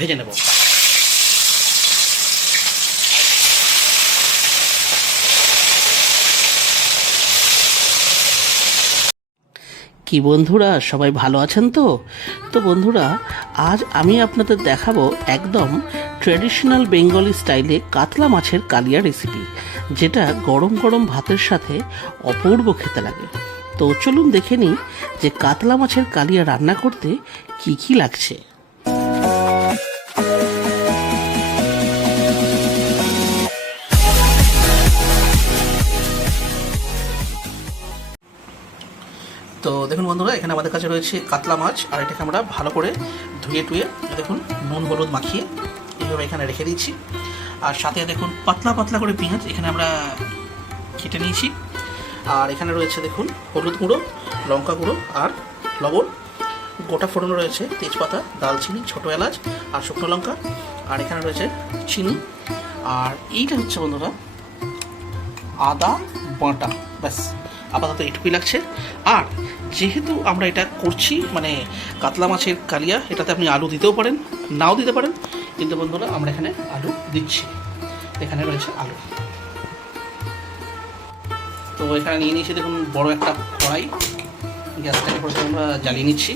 ভেজে নেব। কি বন্ধুরা, সবাই ভালো আছেন তো? বন্ধুরা, আজ আমি আপনাদের দেখাবো একদম ট্র্যাডিশনাল বেঙ্গলি স্টাইলে কাতলা মাছের কালিয়া রেসিপি, যেটা গরম গরম ভাতের সাথে অপূর্ব খেতে লাগে। তো চলুন দেখে নিই যে কাতলা মাছের কালিয়া রান্না করতে কি কি লাগছে। তো দেখুন বন্ধুরা, এখানে আমাদের কাছে রয়েছে কাতলা মাছ, আর এটাকে আমরা ভালো করে ধুয়ে টুয়ে দেখুন নুন হলুদ মাখিয়ে এইভাবে এখানে রেখে দিচ্ছি। আর সাথে দেখুন পাতলা পাতলা করে পেঁয়াজ এখানে আমরা কেটে নিয়েছি। আর এখানে রয়েছে দেখুন হলুদ গুঁড়ো, লঙ্কা গুঁড়ো আর লবণ। গোটা ফোড়ন রয়েছে তেজপাতা, দালচিনি, ছোটো এলাচ আর শুকনো লঙ্কা। আর এখানে রয়েছে চিনি। আর এইটা হচ্ছে বন্ধুরা আদা বাটা। ব্যাস, আপাতত এটুকুই লাগছে। আর যেহেতু আমরা এটা করছি মানে কাতলা মাছের কালিয়া, এটাতে আপনি আলু দিতেও পারেন, নাও দিতে পারেন, কিন্তু বন্ধুরা আমরা এখানে আলু দিচ্ছি। এখানে রয়েছে আলু। তো এখানে নিয়ে নিয়েছি দেখুন বড় একটা কড়াই, গ্যাসটাকে প্রথমে আমরা জ্বালিয়ে নিচ্ছি।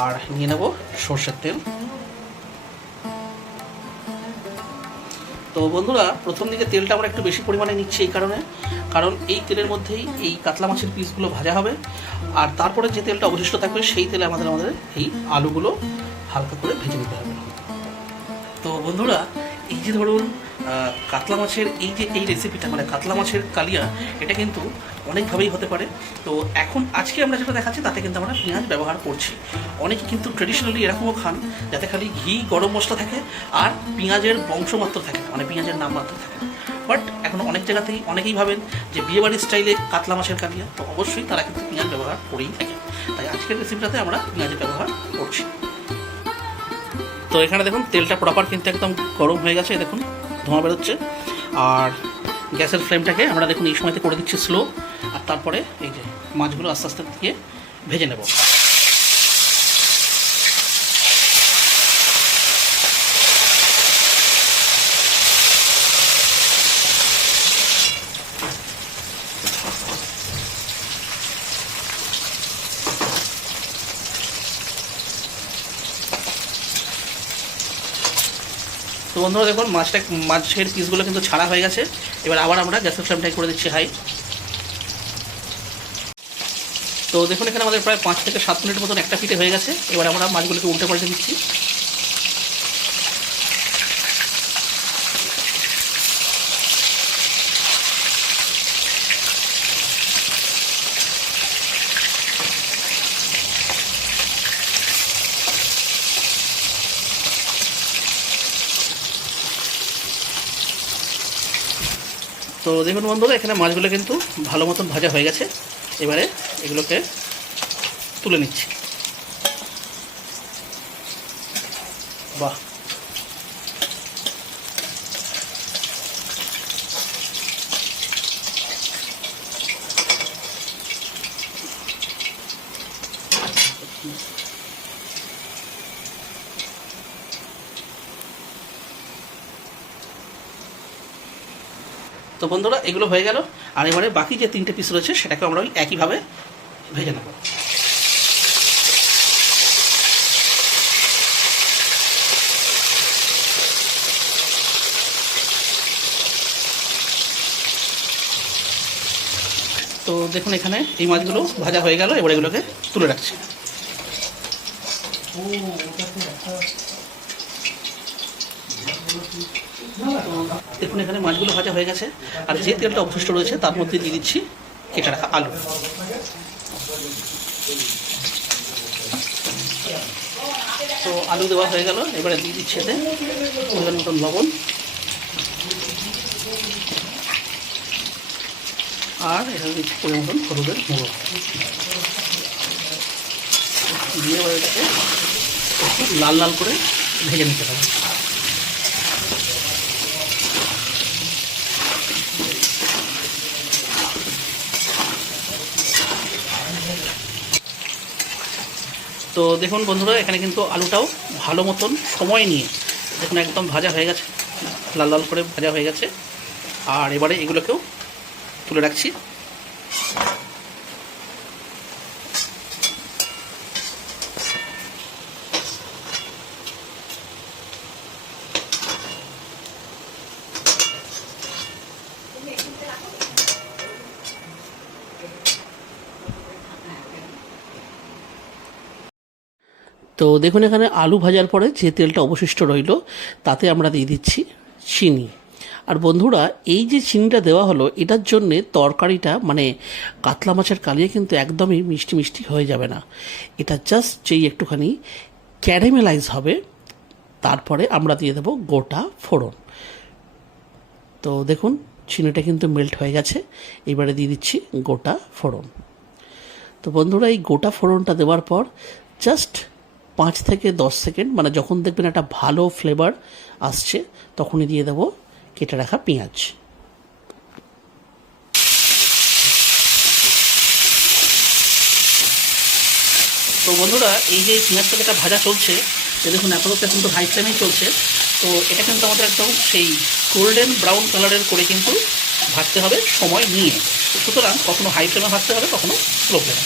আর নিয়ে নেব সর্ষের তেল। তো বন্ধুরা, প্রথম দিকে তেলটা আমরা একটু বেশি পরিমাণে নিচ্ছি এই কারণে, কারণ এই তেলের মধ্যেই এই কাতলা মাছের পিসগুলো ভাজা হবে। আর তারপরে যে তেলটা অবশিষ্ট থাকবে সেই তেলে আমাদের এই আলুগুলো হালকা করে ভেজে নিতে হবে। তো বন্ধুরা, এই যে ধরুন কাতলা মাছের এই রেসিপিটা মানে কাতলা মাছের কালিয়া, এটা কিন্তু অনেকভাবেই হতে পারে। তো আজকে আমরা যেটা দেখাচ্ছি তাতে কিন্তু আমরা পেঁয়াজ ব্যবহার করছি। অনেকে কিন্তু ট্রেডিশনালি এরকমও খান যাতে খালি ঘি গরম মশলা থাকে আর পেঁয়াজের বংশমাত্র থাকে না, মানে পেঁয়াজের নামমাত্র থাকে না। বাট এখন অনেক জায়গাতেই অনেকেই ভাবেন যে বিয়েবাড়ির স্টাইলে কাতলা মাছের কালিয়া, তো অবশ্যই তারা কিন্তু পেঁয়াজ ব্যবহার করেই থাকে। তাই আজকের রেসিপিটাতে আমরা পেঁয়াজের ব্যবহার করছি। তো এখানে দেখুন তেলটা প্রপার কিন্তু একদম গরম হয়ে গেছে, দেখুন ধোঁয়া বেরোচ্ছে। আর গ্যাসের ফ্লেমটাকে আমরা দেখুন এই সময়তে করে দিচ্ছি স্লো। আর তারপরে এই যে মাছগুলো আস্তে আস্তে দিয়ে ভেজে নেব। তো বন্ধুরা দেখুন মাছের পিসগুলো কিন্তু ছাড়া হয়ে গেছে। এবার আবার আমরা গ্যাসের ফ্লেমটাই করে দিচ্ছি হাই। তো দেখুন এখানে আমাদের প্রায় 5 থেকে 7 মিনিট মতন একটা পিঠে হয়ে গেছে। এবার আমরা মাছগুলোকে উল্টে পাল্টে দিচ্ছি। তো দেখুন বন্ধুরা, এখানে মাছগুলো কিন্তু ভালো মতন ভাজা হয়ে গেছে। এবারে এগুলোকে তুলে নিচ্ছি। বাহ, তো বন্ধুরা এগুলো হয়ে গেল। আর এবারে বাকি যে 3টে পিস রয়েছে সেটাকে আমরা ওই একইভাবে ভেজে নেব। তো দেখুন এখানে এই মাছগুলো ভাজা হয়ে গেল। এবার এগুলোকে তুলে রাখছি। দেখুন এখানে মাছগুলো ভাজা হয়ে গেছে। আর যে তেলটা অবশিষ্ট রয়েছে তার মধ্যে দিয়ে দিচ্ছি কেটে রাখা আলু। তো আলু দেওয়া হয়ে গেল। এবারে দিয়ে দিচ্ছি এতে পরিমাণ মতন লবণ আর এখানে দিচ্ছি পরিমাণ মতন হলুদের গুঁড়ো দিয়ে এবার এটাকে লাল লাল করে ভেজে নিতে হবে। তো তো দেখুন বন্ধুরা, এখানে কিন্তু আলুটাও ভালো মতন সময় নিয়ে দেখুন একদম ভাজা হয়ে গেছে, লাল লাল করে ভাজা হয়ে গেছে। আর এবারে এগুলোকেও তুলে রাখছি। তো দেখুন এখানে আলু ভাজার পরে যে তেলটা অবশিষ্ট রইল তাতে আমরা দিয়ে দিচ্ছি চিনি। আর বন্ধুরা, এই যে চিনিটা দেওয়া হলো এটার জন্যে তরকারিটা মানে কাতলা মাছের কালিয়া কিন্তু একদমই মিষ্টি মিষ্টি হয়ে যাবে না। এটা জাস্ট যেই একটুখানি ক্যারামেলাইজ হবে তারপরে আমরা দিয়ে দেবো গোটা ফোড়ন। তো দেখুন চিনিটা কিন্তু মেল্ট হয়ে গেছে, এবারে দিয়ে দিচ্ছি গোটা ফোড়ন। তো বন্ধুরা, এই গোটা ফোড়নটা দেওয়ার পর জাস্ট 5 থেকে 10 সেকেন্ড, মানে যখন দেখবেন একটা ভালো ফ্লেভার আসছে তখনই দিয়ে দেবো কেটে রাখা পেঁয়াজ। তো বন্ধুরা, এই যে পেঁয়াজটা যেটা ভাজা চলছে, দেখুন আপাতত এখন তো হাই ফ্লেমেই চলছে। তো এটা কিন্তু আমাদের একদম সেই গোল্ডেন ব্রাউন কালারের করে কিন্তু ভাজতে হবে সময় নিয়ে। সুতরাং কখনো হাই ফ্লেমে ভাজতে হবে, কখনো স্লো ফ্লেমে।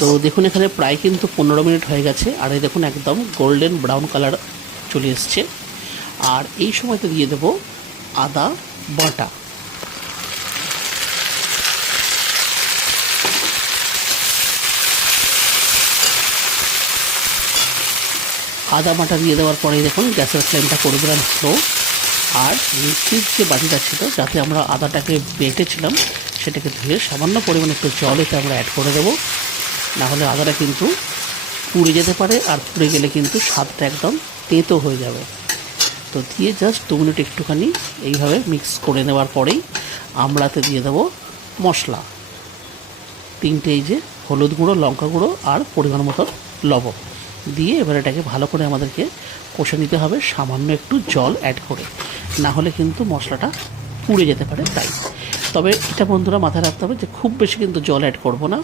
তো দেখুন এখানে প্রায় কিন্তু 15 মিনিট হয়ে গেছে, আর এই দেখুন একদম গোল্ডেন ব্রাউন কালার চলে এসছে। আর এই সময়তে দিয়ে দেব আদা বাটা। আদা বাটা দিয়ে দেওয়ার পরেই দেখুন গ্যাসের ফ্লেমটা করে দিলাম স্লো। আর মিক্সির যে বাটিটা ছিল যাতে আমরা আদাটাকে বেটেছিলাম সেটাকে ধুয়ে সামান্য পরিমাণে একটু জল এতে আমরা অ্যাড করে দেবো, নাহলে আদাটা কিন্তু পুড়ে যেতে পারে, আর পুড়ে গেলে কিন্তু স্বাদটা একদম তেতো হয়ে যাবে। তো দিয়ে জাস্ট 2 মিনিট একটুখানি এইভাবে মিক্স করে নেওয়ার পরেই আমরাতে দিয়ে দেবো মশলা 3টে, এই যে হলুদ গুঁড়ো, লঙ্কা গুঁড়ো আর পরিমাণ মতো লবণ দিয়ে এবার এটাকে ভালো করে আমাদেরকে কষে নিতে হবে সামান্য একটু জল অ্যাড করে, না হলে কিন্তু মশলাটা পুড়ে যেতে পারে। তাই তবে এটা বন্ধুরা মাথায় রাখতে হবে যে খুব বেশি কিন্তু জল অ্যাড করব না।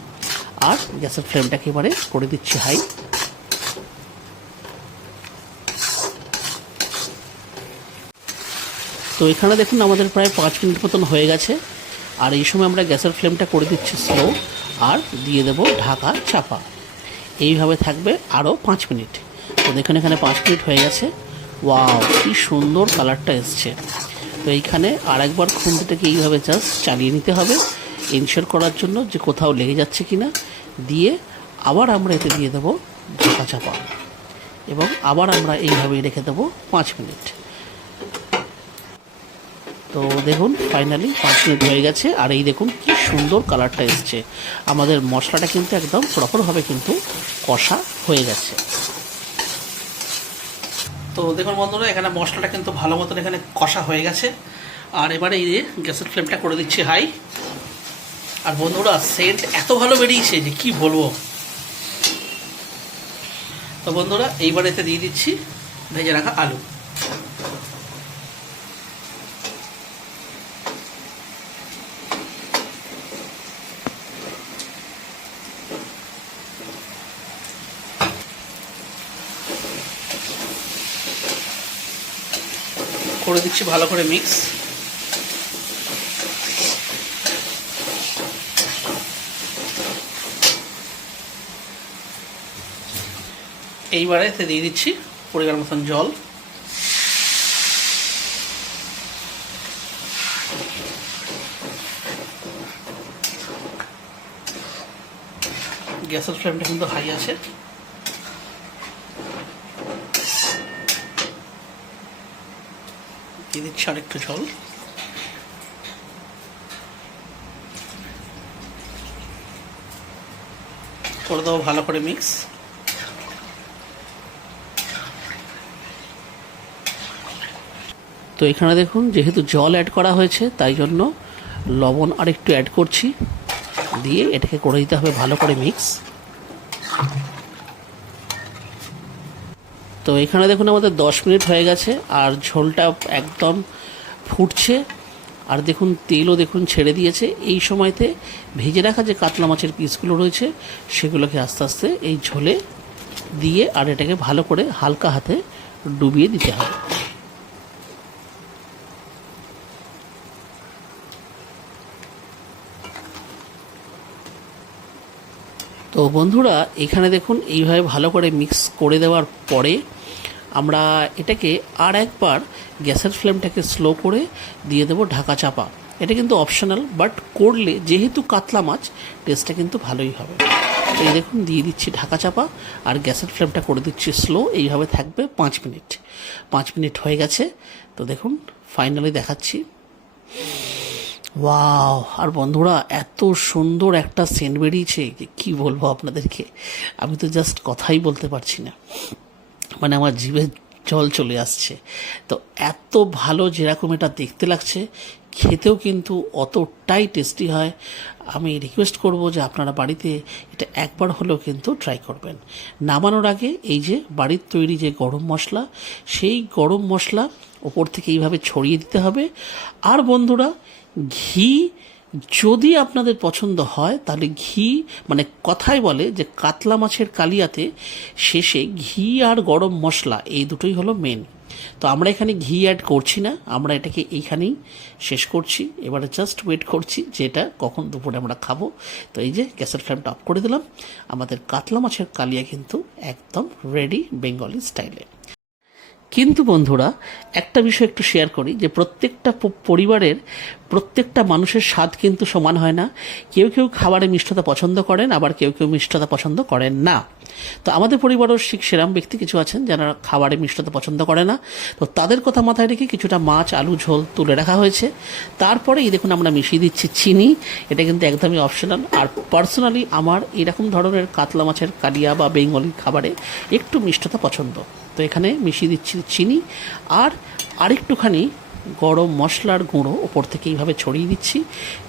আর গ্যাসের ফ্লেমটাকে এবারে করে দিচ্ছি হাই। তো এখানে দেখুন আমাদের প্রায় 5 মিনিট মতন হয়ে গেছে, আর এই সময় আমরা গ্যাসের ফ্লেমটা করে দিচ্ছি স্লো, আর দিয়ে দেব ঢাকা চাপা। এইভাবে থাকবে আরও 5 মিনিট। তো দেখুন এখানে 5 মিনিট হয়ে গেছে। ওয়াও, কি সুন্দর কালারটা এসছে। তো এইখানে আরেকবার খুন্তিটাকে এইভাবে জাস্ট চালিয়ে নিতে হবে ইনশিওর করার জন্য যে কোথাও লেগে যাচ্ছে কিনা। দিয়ে আবার আমরা এতে দিয়ে দেবো ঢাকা চাপা, এবং আবার আমরা এইভাবেই রেখে দেবো 5 মিনিট। তো দেখুন ফাইনালি 5 মিনিট হয়ে গেছে, আর এই দেখুন কি সুন্দর কালারটা এসছে। আমাদের মশলাটা কিন্তু একদম প্রপারভাবে কিন্তু কষা হয়ে গেছে। তো দেখুন বন্ধুরা, এখানে মশলাটা কিন্তু ভালো মতন এখানে কষা হয়ে গেছে। আর এবারে এই গ্যাসের ফ্লেমটা করে দিচ্ছি হাই। আর বন্ধুরা, সেন্ট এত ভালো বেরিয়েছে যে কি বলবো। তো বন্ধুরা, এইবারে এতে দিয়ে দিচ্ছি ভেজে রাখা আলু। করে দিচ্ছি ভালো করে মিক্স। এইবারে এতে দিয়ে দিচ্ছি পরিমাণ মতন জল। গ্যাসের ফ্লেমটা কিন্তু হাই আছে। দিয়ে দিচ্ছি আর একটু জল। করে দেবো ভালো করে মিক্স। তো এখানে দেখুন যেহেতু জল অ্যাড করা হয়েছে তাই জন্য লবণ আর একটু অ্যাড করছি, দিয়ে এটাকে করে দিতে হবে ভালো করে মিক্স। তো এখানে দেখুন আমাদের 10 মিনিট হয়ে গেছে, আর ঝোলটা একদম ফুটছে, আর দেখুন তেলও দেখুন ছেড়ে দিয়েছে। এই সময়তে ভেজে রাখা যে কাতলা মাছের পিসগুলো রয়েছে সেগুলোকে আস্তে আস্তে এই ঝোলে দিয়ে আর এটাকে ভালো করে হালকা হাতে ডুবিয়ে দিতে হবে। তো বন্ধুরা এখানে দেখুন এইভাবে ভালো করে মিক্স করে দেওয়ার পরে আমরা এটাকে আর একবার গ্যাসের ফ্লেমটাকে স্লো করে দিয়ে দেবো ঢাকা চাপা। এটা কিন্তু অপশনাল, বাট করলে যেহেতু কাতলা মাছ টেস্টটা কিন্তু ভালোই হবে। এই দেখুন দিয়ে দিচ্ছি ঢাকা চাপা আর গ্যাসের ফ্লেমটা করে দিচ্ছি স্লো। এইভাবে থাকবে 5 মিনিট। 5 মিনিট হয়ে গেছে। তো দেখুন ফাইনালি দেখাচ্ছি। ওয়াও! আর বন্ধুরা এত সুন্দর একটা সেন্ট বেরিয়েছে যে কী বলবো আপনাদেরকে, আমি তো জাস্ট কথাই বলতে পারছি না, মানে আমার জিভে জল চলে আসছে। তো এত ভালো যেরকম এটা দেখতে লাগছে, খেতেও কিন্তু অতটাই টেস্টি হয়। আমি রিকোয়েস্ট করব যে আপনারা বাড়িতে এটা একবার হলেও কিন্তু ট্রাই করবেন। নামানোর আগে এই যে বাড়ির তৈরি যে গরম মশলা, সেই গরম মশলা ওপর থেকে এইভাবে ছড়িয়ে দিতে হবে। আর বন্ধুরা ঘি যদি আপনাদের পছন্দ হয় তাহলে ঘি, মানে কথায় বলে যে কাতলা মাছের কালিয়াতে শেষে ঘি আর গরম মশলা এই দুটোই হলো মেন। তো আমরা এখানে ঘি অ্যাড করছি না, আমরা এটাকে এইখানেই শেষ করছি। এবারে জাস্ট ওয়েট করছি যে এটা কখন দুপুরে আমরা খাবো। তো এই যে গ্যাসের ফ্লেমটা অফ করে দিলাম। আমাদের কাতলা মাছের কালিয়া কিন্তু একদম রেডি বেঙ্গলি স্টাইলে। কিন্তু বন্ধুরা একটা বিষয় একটু শেয়ার করি যে প্রত্যেকটা পরিবারের প্রত্যেকটা মানুষের স্বাদ কিন্তু সমান হয় না। কেউ কেউ খাবারে মিষ্টতা পছন্দ করেন, আবার কেউ কেউ মিষ্টতা পছন্দ করেন না। তো আমাদের পরিবারের ঠিক সেরাম ব্যক্তি কিছু আছেন যারা খাবারে মিষ্টতা পছন্দ করে না। তো তাদের কথা মাথায় রেখে কিছুটা মাছ আলু ঝোল তুলে রাখা হয়েছে। তারপরে এই দেখুন আমরা মিশিয়ে দিচ্ছি চিনি। এটা কিন্তু একদমই অপশনাল। আর পার্সোনালি আমার এরকম ধরনের কাতলা মাছের কালিয়া বা বেঙ্গলি খাবারে একটু মিষ্টতা পছন্দ। তো এখানে মিশিয়ে দিচ্ছি চিনি আর আরেকটুখানি গরম মশলার গুঁড়ো ওপর থেকে এইভাবে ছড়িয়ে দিচ্ছি।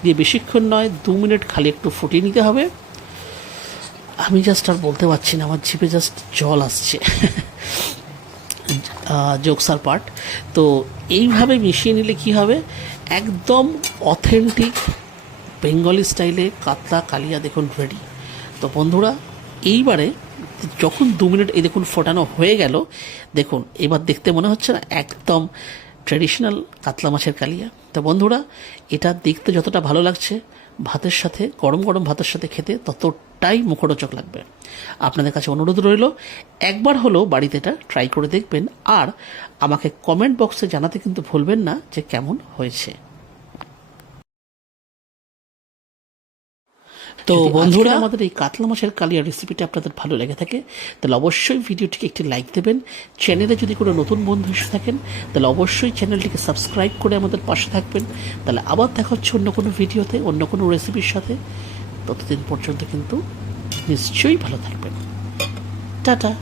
দিয়ে বেশিক্ষণ নয় 2 মিনিট খালি একটু ফুটিয়ে নিতে হবে। আমি জাস্ট আর বলতে পারছি না, আমার জিভে জাস্ট জল আসছে। জোকসার পার্ট। তো এইভাবে মিশিয়ে নিলে কি হবে, একদম অথেন্টিক বেঙ্গলি স্টাইলে কাতলা কালিয়া দেখুন রেডি। তো বন্ধুরা এইবারে যখন 2 মিনিট এই দেখুন ফোটানো হয়ে গেল, দেখুন এবার দেখতে মনে হচ্ছে না একদম ট্র্যাডিশনাল কাতলা মাছের কালিয়া। তো বন্ধুরা এটা দেখতে যতটা ভালো লাগছে, ভাতের সাথে গরম গরম ভাতের সাথে খেতে ততটাই মুখরোচক লাগবে। আপনাদের কাছে অনুরোধ রইল একবার হলেও বাড়িতে এটা ট্রাই করে দেখবেন। আর আমাকে কমেন্ট বক্সে জানাতে কিন্তু ভুলবেন না যে কেমন হয়েছে। তো বন্ধুরা আমাদের এই কাতলা মাছের কালিয়া রেসিপিটা আপনাদের ভালো লেগে থাকে তাহলে অবশ্যই ভিডিওটিকে একটি লাইক দেবেন। চ্যানেলে যদি কোনো নতুন বন্ধু এসে থাকেন তাহলে অবশ্যই চ্যানেলটিকে সাবস্ক্রাইব করে আমাদের পাশে থাকবেন। তাহলে আবার দেখা হচ্ছে অন্য কোনো ভিডিওতে অন্য কোনো রেসিপির সাথে। ততদিন পর্যন্ত কিন্তু নিশ্চয়ই ভালো থাকবেন। টাটা।